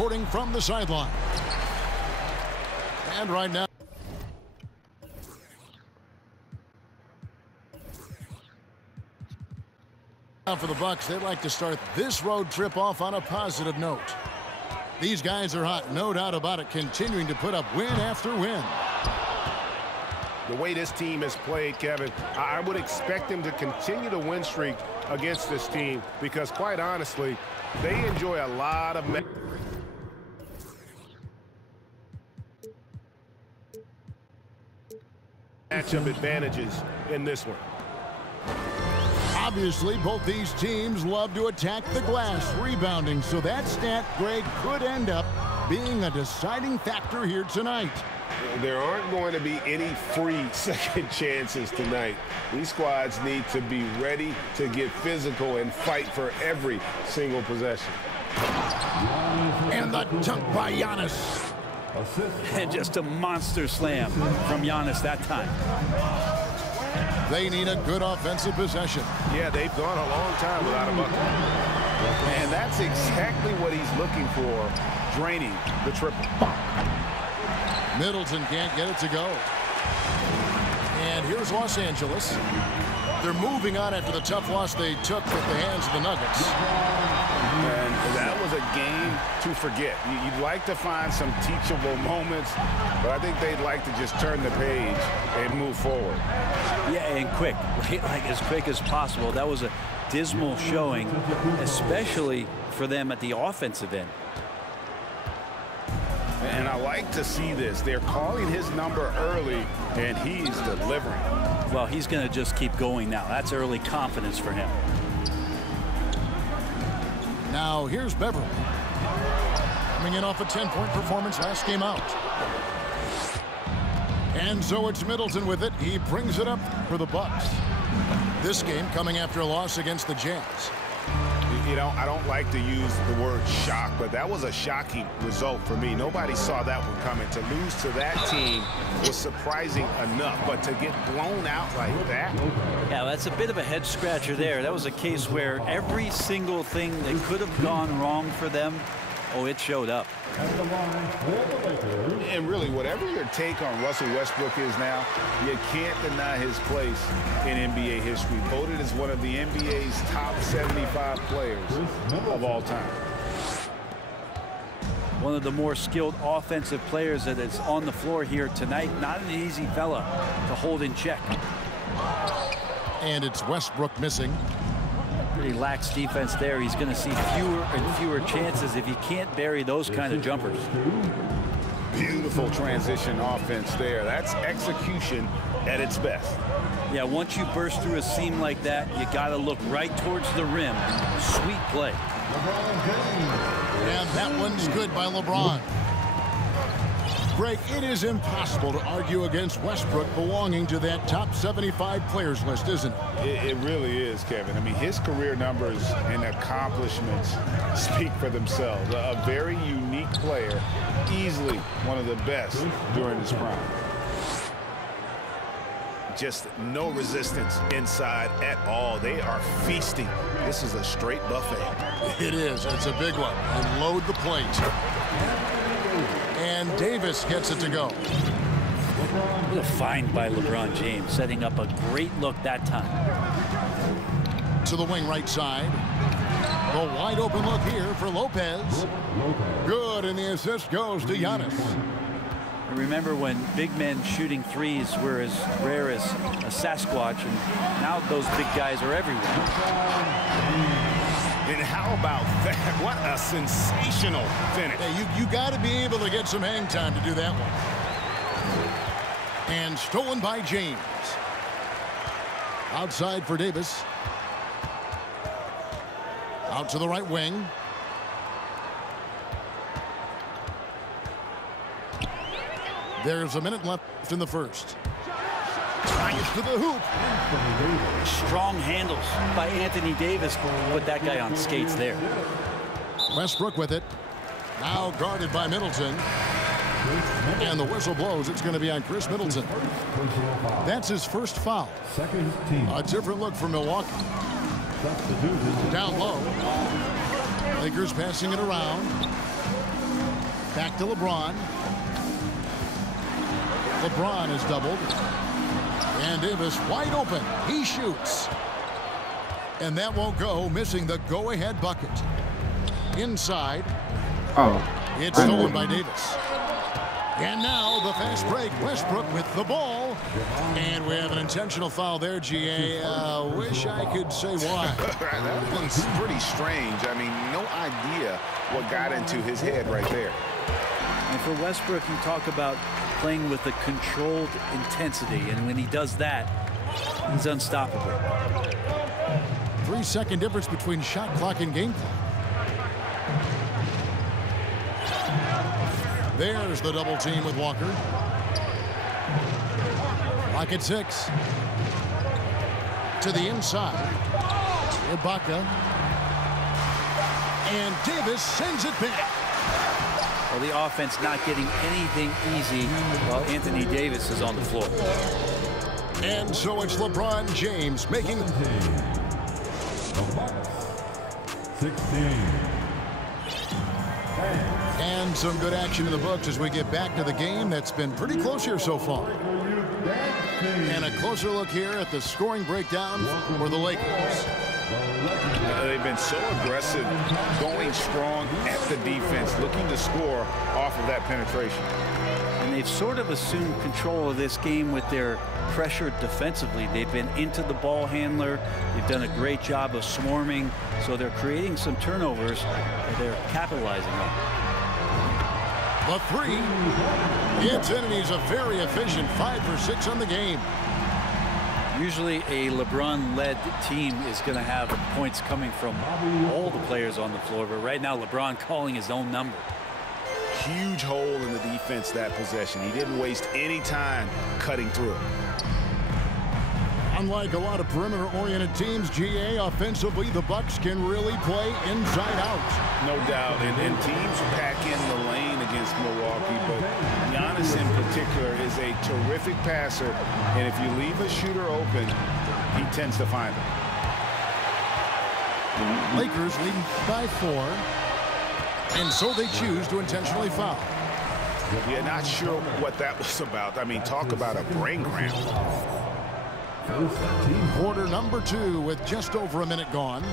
reporting from the sideline. And right now, for the Bucks, they'd like to start this road trip off on a positive note. These guys are hot, no doubt about it, continuing to put up win after win. The way this team has played, Kevin, I would expect them to continue the win streak against this team because, quite honestly, they enjoy a lot of matchup advantages in this one. Obviously, both these teams love to attack the glass, rebounding, so that stat grade could end up being a deciding factor here tonight. There aren't going to be any free second chances tonight. These squads need to be ready to get physical and fight for every single possession. And the dunk by Giannis. And just a monster slam from Giannis that time. They need a good offensive possession. Yeah, they've gone a long time without a bucket. And that's exactly what he's looking for, draining the triple. Middleton can't get it to go. And here's Los Angeles. They're moving on after the tough loss they took at the hands of the Nuggets. And that was a game to forget. You'd like to find some teachable moments, but I think they'd like to just turn the page and move forward. Yeah, and quick, like as quick as possible. That was a dismal showing, especially for them at the offensive end. And I like to see this. They're calling his number early, and he's delivering. Well, he's going to just keep going now. That's early confidence for him. Now, here's Beverly. Coming in off a 10-point performance last game out. And so it's Middleton with it. He brings it up for the Bucks. This game coming after a loss against the Jazz. You know, I don't like to use the word shock, but that was a shocking result for me. Nobody saw that one coming. To lose to that team was surprising enough, but to get blown out like that. Yeah, that's a bit of a head scratcher there. That was a case where every single thing that could have gone wrong for them, oh, it showed up. And really, whatever your take on Russell Westbrook is now, you can't deny his place in NBA history. Voted as one of the NBA's top 75 players of all time. One of the more skilled offensive players that is on the floor here tonight. Not an easy fella to hold in check. And it's Westbrook missing. Pretty lax defense there. He's going to see fewer and fewer chances if he can't bury those kind of jumpers. Beautiful transition offense there. That's execution at its best. Yeah, once you burst through a seam like that, you got to look right towards the rim. Sweet play. And that one's good by LeBron. Greg, it is impossible to argue against Westbrook belonging to that top 75 players list, isn't it? It really is, Kevin. I mean, his career numbers and accomplishments speak for themselves. A very unique player, easily one of the best during his prime. Just no resistance inside at all. They are feasting. This is a straight buffet. It is. It's a big one. And load the plate. And Davis gets it to go. What a find by LeBron James, setting up a great look that time. To the wing right side. The wide open look here for Lopez. Good, and the assist goes to Giannis. Remember when big men shooting threes were as rare as a Sasquatch, and now those big guys are everywhere. And how about that? What a sensational finish. Hey, you got to be able to get some hang time to do that one. And stolen by James. Outside for Davis. Out to the right wing. There's a minute left in the first. Ties to the hoop. Strong handles by Anthony Davis. Put that guy on skates there. Westbrook with it. Now guarded by Middleton. And the whistle blows. It's going to be on Chris Middleton. That's his first foul. A different look for Milwaukee. Down low. Lakers passing it around. Back to LeBron. LeBron is doubled. And Davis wide open. He shoots. And that won't go, missing the go-ahead bucket. Inside. Oh. It's stolen by Davis. And now the fast break. Westbrook with the ball. And we have an intentional foul there, GA. Wish I could say why. That one's pretty strange. I mean, no idea what got into his head right there. And for Westbrook, you talk about playing with a controlled intensity. And when he does that, he's unstoppable. 3-second difference between shot clock and game clock. There's the double team with Walker. Lock at 6. To the inside. Ibaka. And Davis sends it back. Well, the offense not getting anything easy while Anthony Davis is on the floor. And so it's LeBron James making 16. And some good action in the books as we get back to the game that's been pretty close here so far. And a closer look here at the scoring breakdown for the Lakers. They've been so aggressive, going strong at the defense, looking to score off of that penetration. And they've sort of assumed control of this game with their pressure defensively. They've been into the ball handler. They've done a great job of swarming. So they're creating some turnovers that they're capitalizing on. The 3. It's in, and he's a very efficient 5 for 6 on the game. Usually a LeBron-led team is going to have points coming from all the players on the floor. But right now, LeBron calling his own number. Huge hole in the defense that possession. He didn't waste any time cutting through it. Unlike a lot of perimeter-oriented teams, GA, offensively, the Bucks can really play inside out. No doubt, and teams pack in the lane against Milwaukee, but Giannis in particular is a terrific passer, and if you leave a shooter open, he tends to find it. Lakers leading by 4, and so they choose to intentionally foul. Yeah, not sure what that was about. I mean, talk about a brain cramp. Quarter number 2 with just over a minute gone.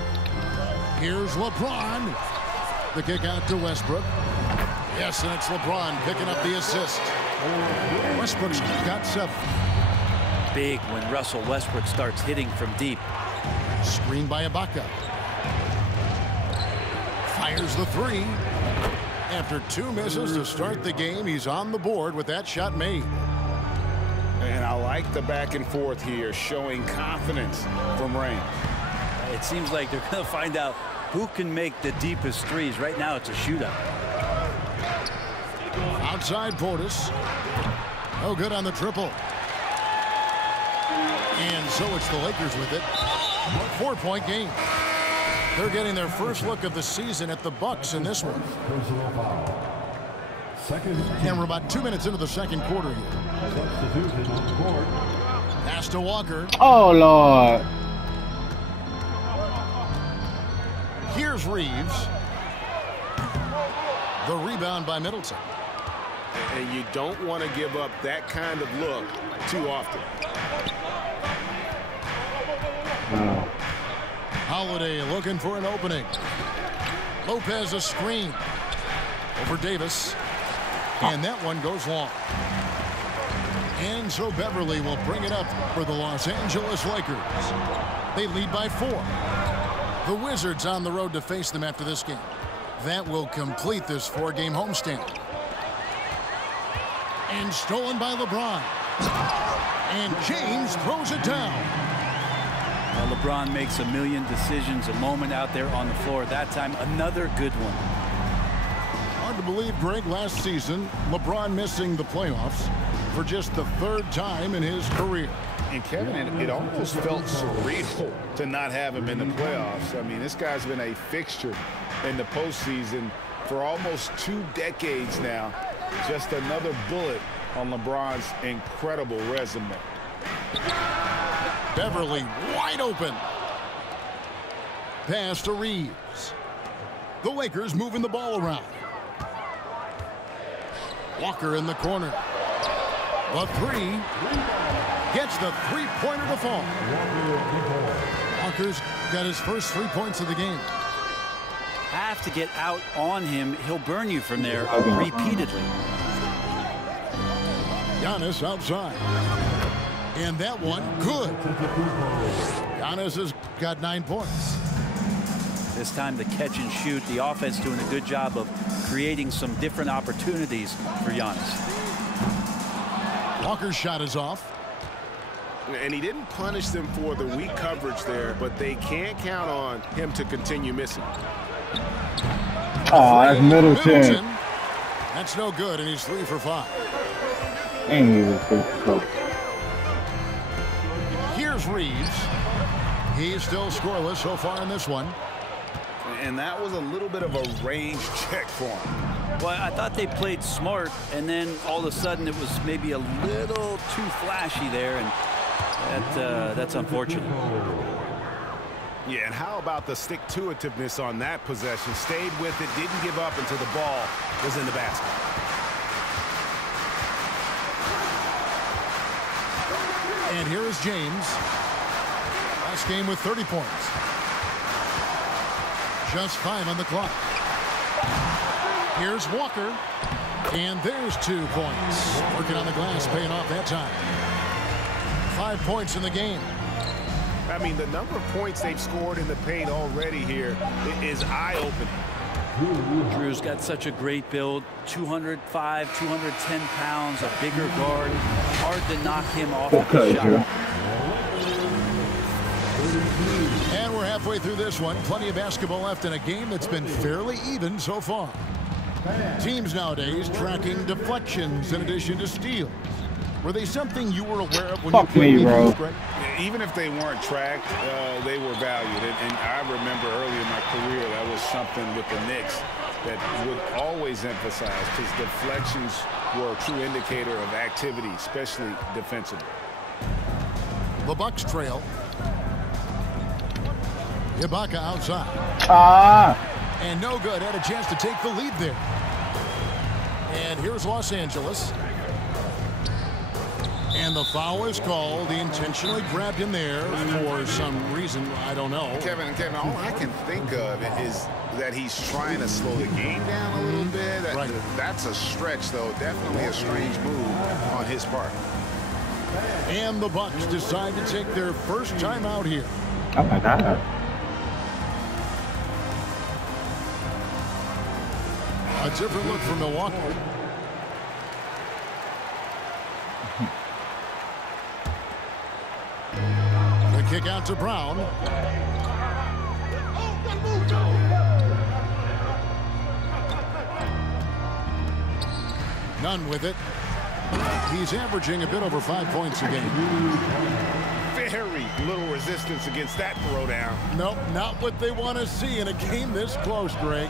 Here's LeBron. The kick out to Westbrook. Yes, and it's LeBron picking up the assist. Westbrook's got 7. Big when Russell Westbrook starts hitting from deep. Screen by Ibaka. Fires the 3. After 2 misses to start the game, he's on the board with that shot made. And I like the back and forth here, showing confidence from range. It seems like they're going to find out who can make the deepest threes. Right now, it's a shootout. Outside Portis. No good on the triple. And so it's the Lakers with it. 4-point game. They're getting their first look of the season at the Bucks in this one. And we're about 2 minutes into the second quarter here. Pass to Walker. Oh, Lord. Here's Reeves. The rebound by Middleton. And you don't want to give up that kind of look too often. Holiday looking for an opening. Lopez a screen. Over Davis. And that one goes long. And so Beverly will bring it up for the Los Angeles Lakers. They lead by 4. The Wizards on the road to face them after this game. That will complete this 4-game homestand. And stolen by LeBron. And James throws it down. Well, LeBron makes a million decisions a moment out there on the floor. That time, another good one. Hard to believe, Greg, last season, LeBron missing the playoffs for just the 3rd time in his career. And Kevin, it almost felt surreal to not have him in the playoffs. I mean, this guy's been a fixture in the postseason for almost 2 decades now. Just another bullet on LeBron's incredible resume. Beverly wide open. Pass to Reeves. The Lakers moving the ball around. Walker in the corner. The three. Gets the three-pointer to fall. Walker's got his first 3 points of the game. Have to get out on him. He'll burn you from there repeatedly. Giannis outside. And that one, good. Giannis has got 9 points. This time the catch and shoot. The offense doing a good job of creating some different opportunities for Giannis. Walker's shot is off. And he didn't punish them for the weak coverage there, but they can't count on him to continue missing. Oh, that's Middleton. That's no good, and he's 3 for 5. Ain't even close. Here's Reeves. He's still scoreless so far in this one. And that was a little bit of a range check for him. Well, I thought they played smart, and then all of a sudden it was maybe a little too flashy there, and that's unfortunate. Yeah, and how about the stick-to-itiveness on that possession? Stayed with it, didn't give up until the ball was in the basket. And here is James. Last game with 30 points. Just 5 on the clock. Here's Walker. And there's 2 points. Working on the glass, paying off that time. 5 points in the game. I mean, the number of points they've scored in the paint already here is eye-opening. Drew's got such a great build. 205, 210 pounds, a bigger guard. Hard to knock him off the shot. And we're halfway through this one. Plenty of basketball left in a game that's been fairly even so far. Teams nowadays tracking deflections in addition to steals. Were they something you were aware of when Fuck you played? me, bro. Even if they weren't tracked, they were valued. And I remember early in my career, that was something with the Knicks that would always emphasize, because deflections were a true indicator of activity, especially defensively. The Bucks trail. Ibaka outside. And no good. Had a chance to take the lead there. And here's Los Angeles. And the foul is called. He intentionally grabbed him there for some reason. I don't know. Kevin, all I can think of is that he's trying to slow the game down a little bit. Right. That's a stretch, though. Definitely a strange move on his part. And the Bucks decide to take their first time out here. Oh, my God. A different look for Milwaukee. The kick out to Brown. Nunn with it. He's averaging a bit over 5 points a game. Very little resistance against that throwdown. Nope, not what they want to see in a game this close, Greg.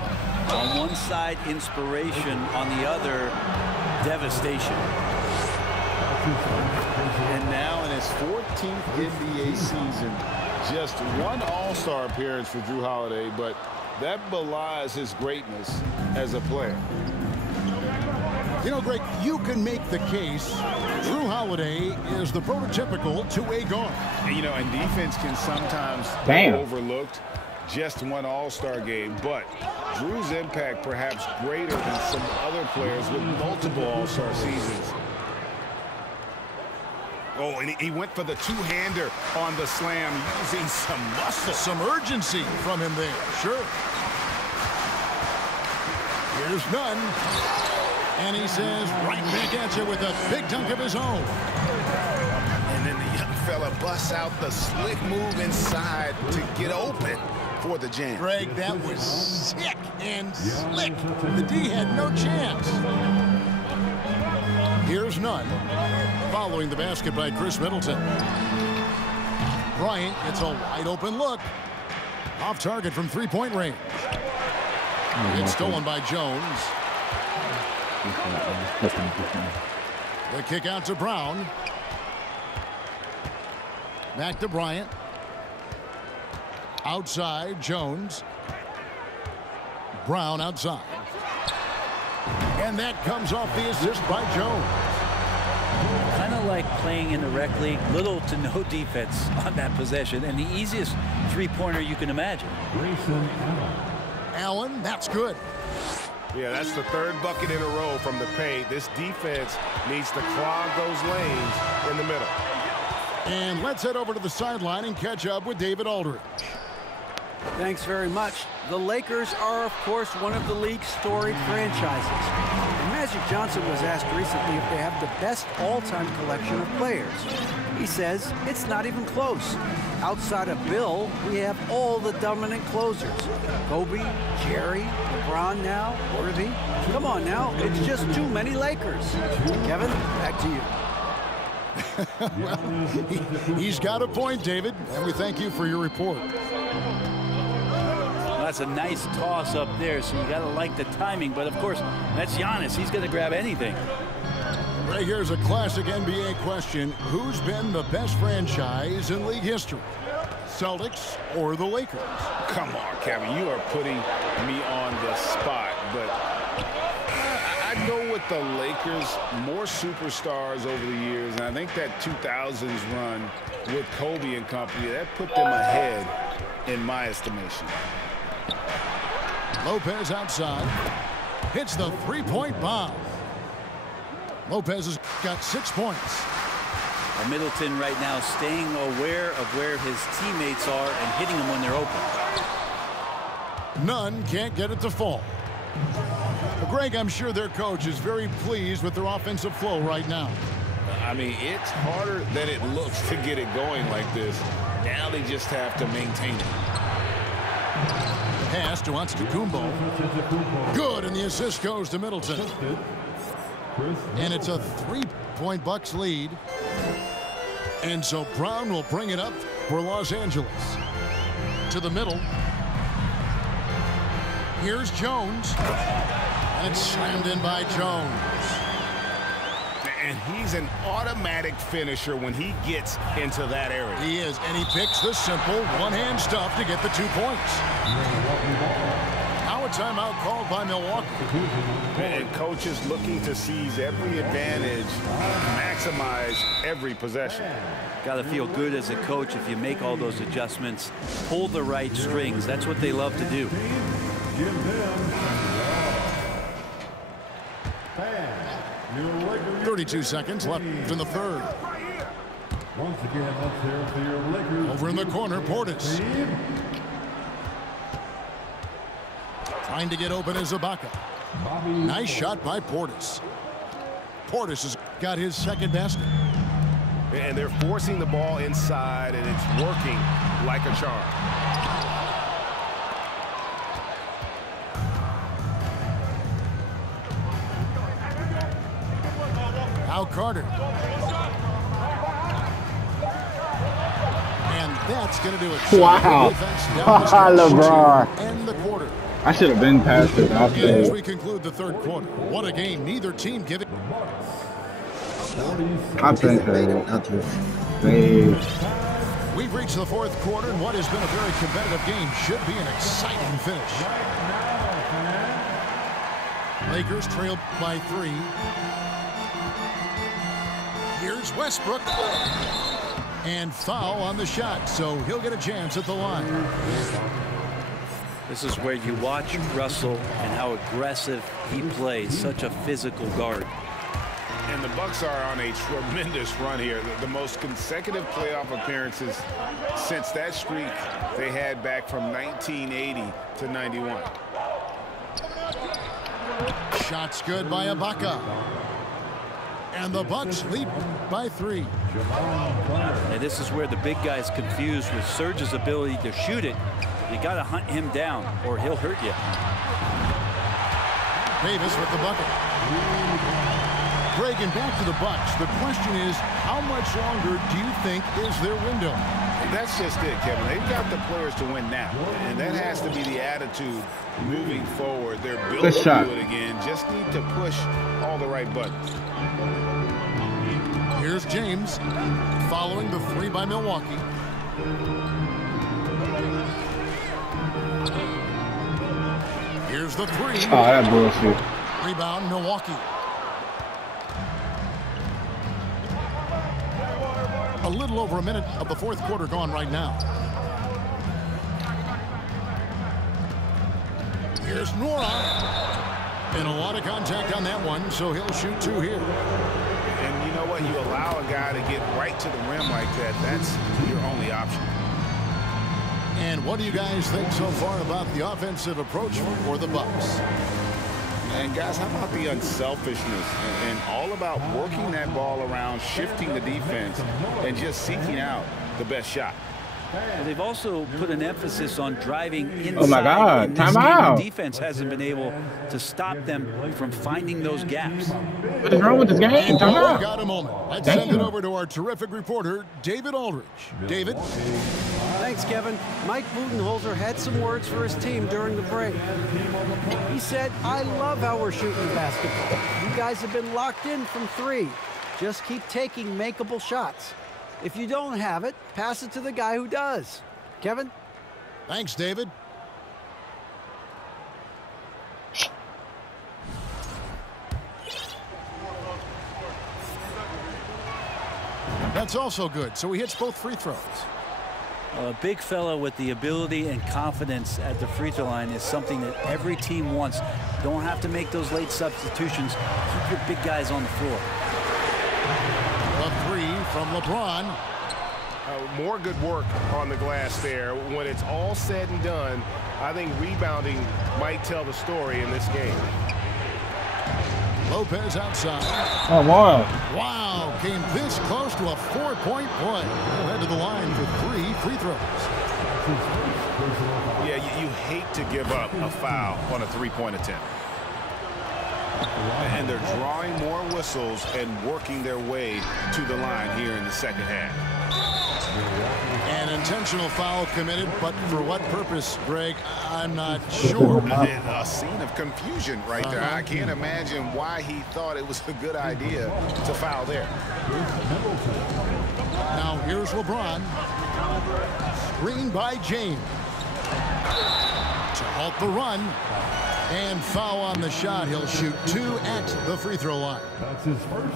On one side, inspiration. On the other, devastation. And now in his 14th NBA season, just one All-Star appearance for Jrue Holiday, but that belies his greatness as a player. You know, Greg, you can make the case Jrue Holiday is the prototypical two-way guard. And, you know, and defense can sometimes Damn. be overlooked. Just one All-Star game, but Drew's impact perhaps greater than some other players with multiple All-Star seasons. Oh, and he went for the two-hander on the slam, using some muscle. Some urgency from him there, sure. Here's Nunn. And he says, right back at you with a big dunk of his own. And then the young fella busts out the slick move inside to get open for the jam. Greg, that was sick and slick. The D had no chance. Here's Nunn. Following the basket by Chris Middleton. Bryant gets a wide open look. Off target from three-point range. It's stolen by Jones. The kick out to Brown. Back to Bryant. Outside, Jones. Brown outside. And that comes off the assist by Jones. Kind of like playing in the rec league, little to no defense on that possession, and the easiest three-pointer you can imagine. Allen, that's good. Yeah, that's the third bucket in a row from the paint. This defense needs to clog those lanes in the middle. And let's head over to the sideline and catch up with David Aldridge. Thanks very much. The Lakers are, of course, one of the league's storied franchises. And Magic Johnson was asked recently if they have the best all-time collection of players. He says it's not even close. Outside of Bill, we have all the dominant closers. Kobe, Jerry, LeBron now, Worthy. Come on now, it's just too many Lakers. Kevin, back to you. Well, he's got a point, David, and we thank you for your report. That's a nice toss up there, so you got to like the timing. But, of course, that's Giannis. He's going to grab anything. Right here's a classic NBA question. Who's been the best franchise in league history? Celtics or the Lakers? Come on, Kevin. You are putting me on the spot. But I go with the Lakers. More superstars over the years. And I think that 2000s run with Kobe and company, that put them ahead in my estimation. Lopez outside. Hits the three-point bomb. Lopez has got 6 points. And Middleton right now staying aware of where his teammates are and hitting them when they're open. None can't get it to fall. But Greg, I'm sure their coach is very pleased with their offensive flow right now. I mean, it's harder than it looks to get it going like this. Now they just have to maintain it. Pass to Antetokounmpo. Good, and the assist goes to Middleton. And it's a 3-point Bucks lead. And so Brown will bring it up for Los Angeles. To the middle. Here's Jones. And it's slammed in by Jones. And he's an automatic finisher when he gets into that area. He is, and he picks the simple one-hand stuff to get the 2 points. Now a timeout called by Milwaukee. And coaches looking to seize every advantage, maximize every possession. Got to feel good as a coach if you make all those adjustments, pull the right strings. That's what they love to do. 32 seconds left in the third. Once again, let's hear it for your Lakers. Over in the corner, Portis. Trying to get open is Ibaka. Nice shot by Portis. Portis has got his second basket. And they're forcing the ball inside, and it's working like a charm. Now Carter. And that's going to do it. Wow. LeBron. End the quarter. I should have been past it. As we conclude the third quarter. What a game. Neither team giving. I think We've reached the fourth quarter, and what has been a very competitive game should be an exciting finish. Lakers trailed by 3. Here's Westbrook. And foul on the shot, so he'll get a chance at the line. This is where you watch Russell and how aggressive he plays. Such a physical guard. And the Bucks are on a tremendous run here. The most consecutive playoff appearances since that streak they had back from 1980 to 91. Shots good by Ibaka. And the Bucks lead by 3. And this is where the big guy's confused with Serge's ability to shoot it. You got to hunt him down or he'll hurt you. Davis with the bucket. Greg, and back to the Bucks. The question is, how much longer do you think is their window? That's just it, Kevin. They've got the players to win now, and that has to be the attitude moving forward. They're built to do it again. Just need to push all the right buttons. Here's James following the 3 by Milwaukee. Here's the 3. Oh, that bullshit. Rebound, Milwaukee. A little over a minute of the fourth quarter gone right now. Here's Nora. And a lot of contact on that one, so he'll shoot 2 here. And you know what? You allow a guy to get right to the rim like that. That's your only option. And what do you guys think so far about the offensive approach for the Bucks? And guys, how about the unselfishness and all about working that ball around, shifting the defense, and just seeking out the best shot. Well, they've also put an emphasis on driving inside. Oh my God, timeout. The defense hasn't been able to stop them from finding those gaps. What is wrong with this game? We've got a moment. Let's send it over to our terrific reporter, David Aldridge. David? Thanks, Kevin. Mike Budenholzer had some words for his team during the break. He said, I love how we're shooting the basketball. You guys have been locked in from 3. Just keep taking makeable shots. If you don't have it, pass it to the guy who does. Kevin? Thanks, David. That's also good, so he hits both free throws. A big fella with the ability and confidence at the free throw line is something that every team wants. Don't have to make those late substitutions. Keep your big guys on the floor. A 3 from LeBron. More good work on the glass there. When it's all said and done, I think rebounding might tell the story in this game. Lopez outside. Oh, wow. Wow, came this close to a 4-point play. He'll head to the line for 3 free throws. Yeah, you hate to give up a foul on a 3-point attempt. And they're drawing more whistles and working their way to the line here in the second half. An intentional foul committed, but for what purpose, Greg? I'm not sure. A scene of confusion right there. I can't imagine why he thought it was a good idea to foul there. Now here's LeBron. Screen by James. To halt the run. And foul on the shot. He'll shoot 2 at the free throw line. That's his first.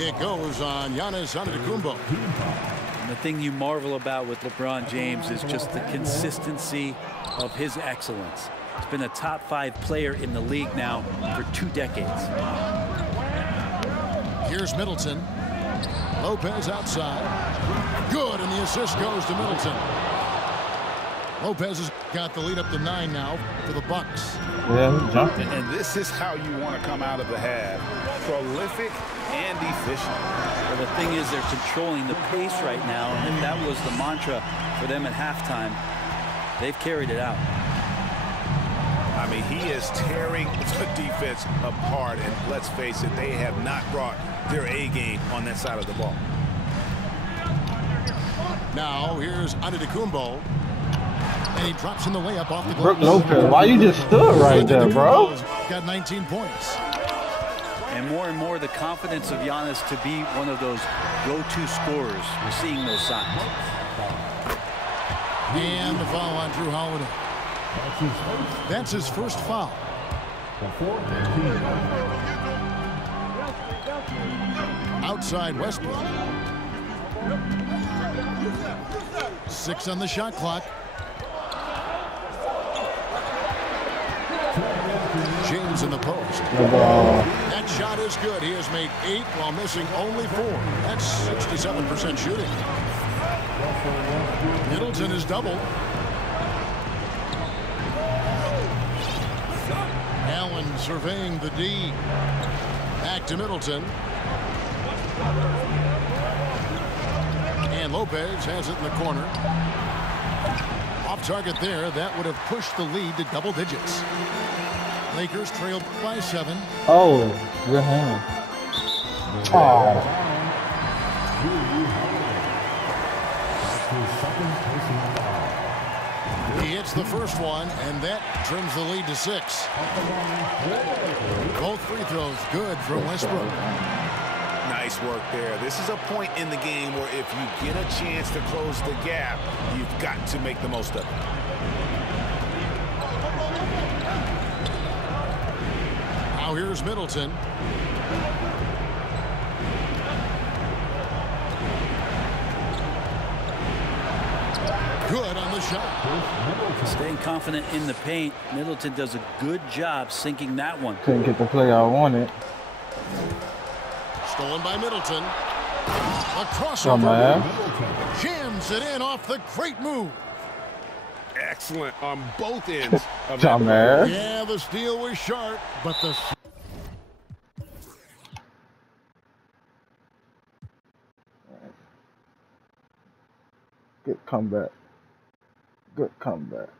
It goes on Giannis Antetokounmpo. And the thing you marvel about with LeBron James is just the consistency of his excellence. He's been a top 5 player in the league now for 2 decades. Here's Middleton. Lopez outside. Good, and the assist goes to Middleton. Lopez has got the lead up to 9 now for the Bucks. Yeah, jumping. And this is how you want to come out of the half. Prolific and efficient. Well, the thing is, they're controlling the pace right now, and if that was the mantra for them at halftime, they've carried it out. I mean, he is tearing the defense apart, and let's face it, they have not brought their A game on that side of the ball. Now here's Antetokounmpo. And he drops in the layup off the glass. Brook Lopez, why you just stood right there, bro? Got 19 points. And more the confidence of Giannis to be one of those go-to scorers. We're seeing those signs. And the foul on Drew Holiday. That's his first foul. Outside Westbrook. 6 on the shot clock. James in the post. That shot is good. He has made 8 while missing only 4. That's 67% shooting. Middleton is doubled. Allen surveying the D. Back to Middleton. And Lopez has it in the corner. Off target there. That would have pushed the lead to double digits. Lakers trailed by 7. Oh, good hand. Oh. He hits the first one, and that trims the lead to 6. Both free throws good from Westbrook. Nice work there. This is a point in the game where if you get a chance to close the gap, you've got to make the most of it. Now here's Middleton. Good on the shot. Staying confident in the paint. Middleton does a good job sinking that one. Couldn't get the play I wanted. Stolen by Middleton. A Oh, man. crossover. Jams it in off the great move. Excellent on both ends of that. Dumbass. Yeah, the steal was sharp, but the... Good comeback. Good comeback.